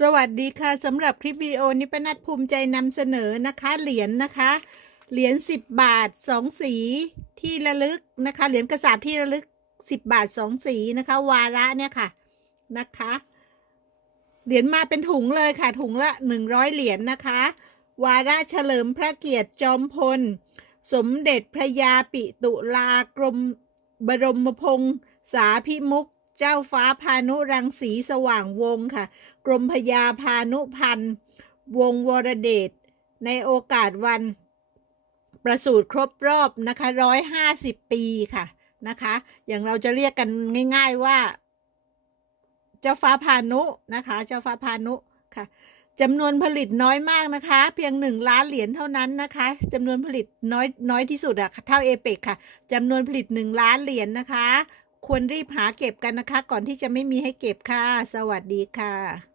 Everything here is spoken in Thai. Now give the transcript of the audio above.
สวัสดีค่ะสำหรับคลิปวิดีโอนี้ป้านัดภูมิใจนำเสนอนะคะ เหรียญนะคะ เหรียญ10 บาท 2 สีที่ระลึกนะคะ เหรียญกระสาบที่ระลึก 10 บาท 2 สีนะคะ วาระเนี่ยค่ะนะคะ เหรียญมาเป็นถุงเลยค่ะ ถุงละ 100 เหรียญนะคะ วาระเฉลิมพระเกียรติจอมพล สมเด็จพระยาปิตุลากรมบรมพงษาพิมุก เจ้าฟ้าพานุรังสีสว่างวงค่ะ กรมพยาพานุพันธ์วงวรเดชในโอกาสวันประสูติครบรอบนะคะร้อยห้าสิบปีค่ะนะคะ อย่างเราจะเรียกกันง่าย ๆว่า เจ้าฟ้าพานุนะคะ เจ้าฟ้าพานุค่ะจำนวนผลิตน้อยมากนะคะ เพียงหนึ่งล้านเหรียญเท่านั้นนะคะจำนวนผลิตน้อยน้อยที่สุดอะเท่าเอเปกค่ะจำนวนผลิตหนึ่งล้านเหรียญนะคะ ควรรีบหาเก็บกันนะคะ ก่อนที่จะไม่มีให้เก็บค่ะ สวัสดีค่ะ